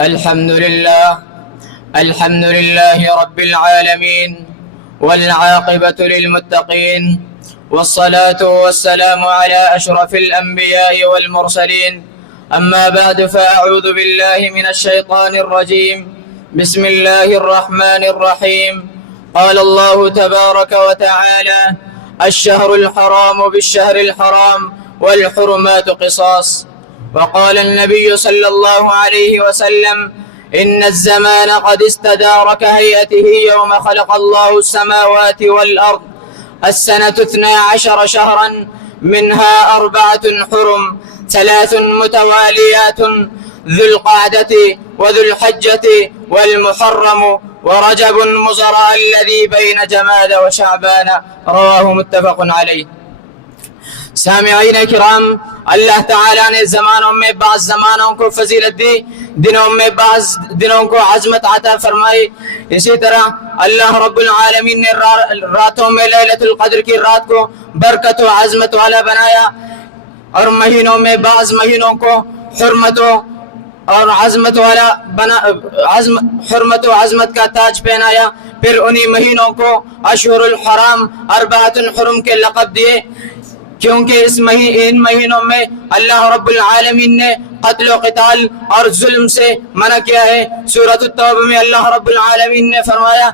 الحمد لله رب العالمين والعاقبة للمتقين والصلاة والسلام على أشرف الأنبياء والمرسلين أما بعد فأعوذ بالله من الشيطان الرجيم بسم الله الرحمن الرحيم قال الله تبارك وتعالى الشهر الحرام بالشهر الحرام والحرمات قصاص وقال النبي صلى الله عليه وسلم إن الزمان قد استدار كهيئته يوم خلق الله السماوات والأرض السنة 12 شهرا منها 4 حرم 3 متواليات ذو القعدة وذو الحجة والمحرم ورجب مضر الذي بين جماد وشعبان رواه متفق عليه. سامعین کرام، اللہ تعالیٰ نے زمانوں میں بعض زمانوں کو فضیلت دی، دنوں میں بعض دنوں کو عظمت عطا فرمائی. اسی طرح اللہ رب العالمین نے راتوں میں لیلۃ القدر کی رات کو برکت و عظمت والا بنایا، اور مہینوں میں بعض مہینوں کو حرمت اور عظمت والا حرمت و عظمت کا تاج پہنایا. پھر انہی مہینوں کو اشہر الحرام 4 حرم کے لقب دیے، کیونکہ ان مہینوں میں اللہ رب العالمین نے قتل و قتال اور ظلم سے منع کیا ہے. سورۃ التوبہ میں اللہ رب العالمین نے فرمایا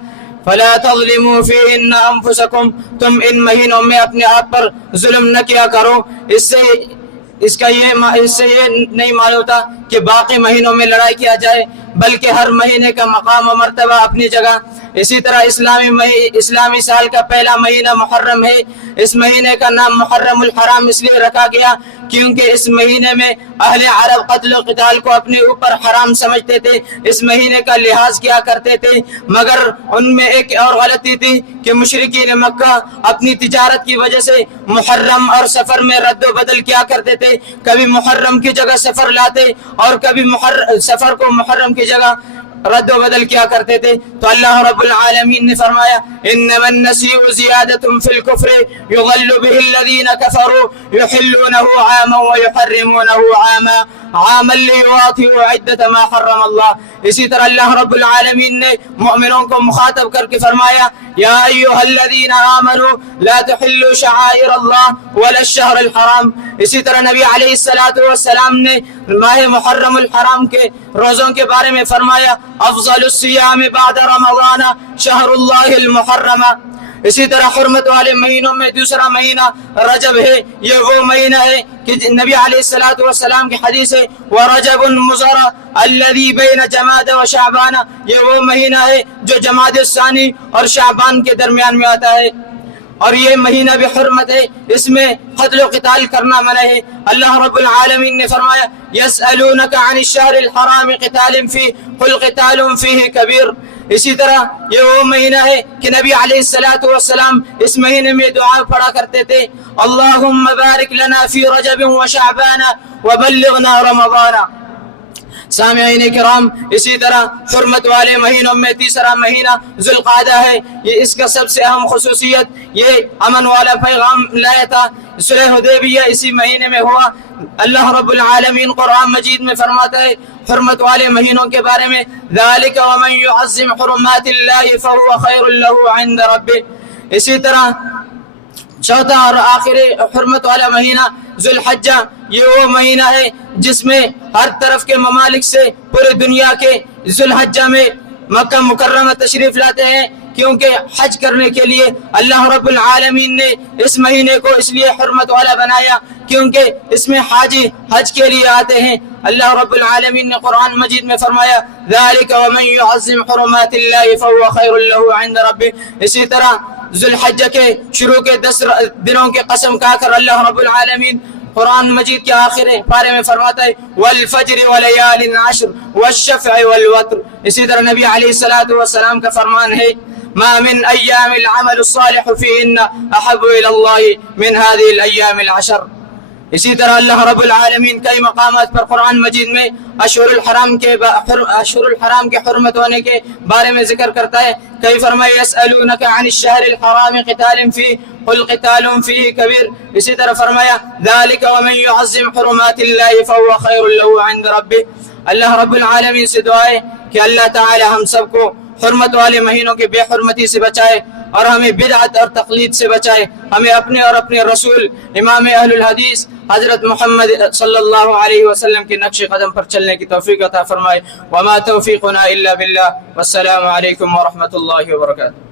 فَلَا تَظْلِمُوا فِيهِنَّ أَنفُسَكُمْ، تم ان مہینوں میں اپنے آپ پر ظلم نہ کیا کرو. اس سے یہ نہیں معلوم ہوتا کہ باقی مہینوں میں لڑائی کیا جائے، بلکہ ہر مہینے کا مقام و مرتبہ اپنی جگہ. اسی طرح اسلامی سال کا پہلا مہینہ محرم ہے. اس مہینے کا نام محرم الحرام اس لیے رکھا گیا کیونکہ اس مہینے میں اہل عرب قتل و قتال کو اپنے اوپر حرام سمجھتے تھے، اس مہینے کا لحاظ کیا کرتے تھے. مگر ان میں ایک اور غلطی تھی کہ مشرکین مکہ اپنی تجارت کی وجہ سے محرم اور سفر میں رد و بدل کیا کرتے تھے. کبھی محرم کی جگہ سفر لاتے اور کبھی سفر کو محرم کی جگہ رد و بدل کیا کرتے تھے. تو اللہ رب العالمین نے فرمایا انما النسیء زیادۃ فی الکفر یضل به الذین کفروا یحلونہ عاما ویحرمونہ عاما لیواطئوا عدۃ ما حرم اللہ. اسی طرح اللہ رب العالمین نے مؤمنوں کو مخاطب کر کے فرمایا یا ایھا الذین آمنوا لا تحلوا شعائر اللہ ولا الشہر الحرام. اسی طرح نبی علیہ السلام نے ماہ محرم الحرام کے روزوں کے بارے میں فرمایا افضل الصیام بعد رمضان شہر اللہ المحرم. اسی طرح حرمت والے مہینوں میں دوسرا مہینہ رجب ہے. یہ وہ مہینہ ہے کہ نبی علیہ السلام کی حدیث ہے وَرَجَبٌ مُضَرَ الَّذِي بَيْنَ جَمَادَ وَشَعْبَانَ، یہ وہ مہینہ ہے جو جمادِ الثانی اور شعبان کے درمیان میں آتا ہے، اور یہ مہینہ بھی حرمت ہے. اس میں قتل و قتال کرنا منع ہے. اللہ رب العالمین نے فرمایا يَسْأَلُونَكَ عَنِ الشَّهْرِ الْحَرَامِ قِتَالٍ فِيهِ قُلْ قِتَالٌ فِيهِ كَبِيرٌ. اسی طرح یہ وہ مہینہ ہے کہ نبی علیہ السلام اس مہینے میں دعا پڑھا کرتے تھے اللہم بارک لنا فی رجب وشعبان وبلغنا رمضان. سامعین کرام، اسی طرح حرمت والے مہینوں میں تیسرا مہینہ ذو القعدہ ہے. یہ اس کا سب سے اہم خصوصیت یہ امن والا پیغام لایا تھا. صلح حدیبیہ اسی مہینے میں ہوا. اللہ رب العالمین قرآن مجید میں فرماتا ہے حرمت والے مہینوں کے بارے میں ذالک ومن یعظم حرمات اللہ فهو خیر له عند ربہ. اسی طرح چوتھا اور آخری حرمت والا مہینہ ذو الحجہ، یہ وہ مہینہ ہے جس میں ہر طرف کے ممالک سے پوری دنیا کے ذو الحجہ میں مکہ مکرمہ تشریف لاتے ہیں، کیونکہ حج کرنے کے لیے اللہ رب العالمین نے اس مہینے کو اس لیے حرمت والا بنایا کیونکہ اس میں حاجی حج کے لیے آتے ہیں. اللہ رب العالمین نے قرآن مجید میں فرمایا ذالک ومن یعظم حرمات اللہ فهو خیر له عند ربہ. اسی طرح ذو الحجہ کے شروع کے 10 دنوں کے قسم کھا کر اللہ رب العالمین قرآن مجید کے آخر پارے میں فرماتا ہے والفجر ولیال عشر والشفع والوتر. اسی طرح نبی علیہ السلام کا فرمان ہے ما من ایام العمل الصالح فیہن احب الى اللہ من هذه الايام العشر. اسی طرح اللہ رب العالمین کئی مقامات پر قرآن مجید میں اشہر الحرام کے حرمت ہونے کے بارے میں ذکر کرتا ہے. کئی فرمائے یسألونک عن الشہر الحرام قتال فیہ قل قتال فیہ کبیر. اسی طرح فرمایا ذالک ومن یعظم حرمات اللہ فهو خیر له عند ربہ. اللہ رب العالمین سے دعا ہے کہ اللہ تعالی ہم سب کو حرمت والے مہینوں کی بے حرمتی سے بچائے اور ہمیں بدعت اور تقلید سے بچائے، ہمیں اپنے اور اپنے رسول امام اہل الحدیث حضرت محمد صلی اللہ علیہ وسلم کے نقش قدم پر چلنے کی توفیق عطا فرمائے۔ وما توفیقنا الا باللہ، والسلام علیکم ورحمۃ اللہ وبرکاتہ۔